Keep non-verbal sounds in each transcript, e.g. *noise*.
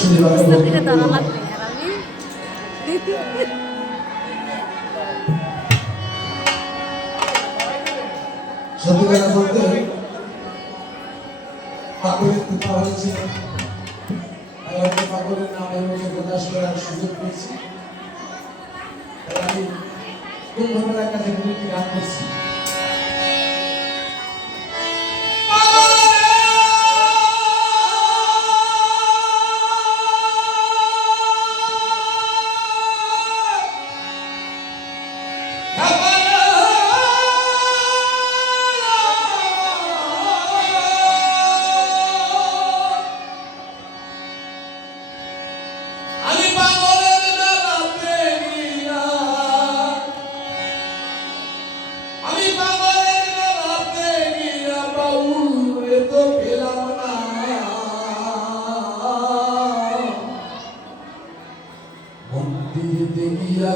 *laughs* সত্যি কথা বলতে ঠাকুরের কৃপা হয়েছে প্রকাশ করার সুযোগ পেয়েছি আমি কোন ধরনের একটা গান করছি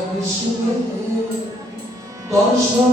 কৃষ্ণ দর্শন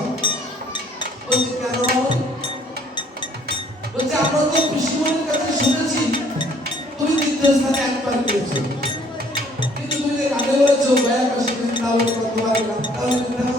cantado, cuando adelantado,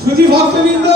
সুধী ভক্তবৃন্দ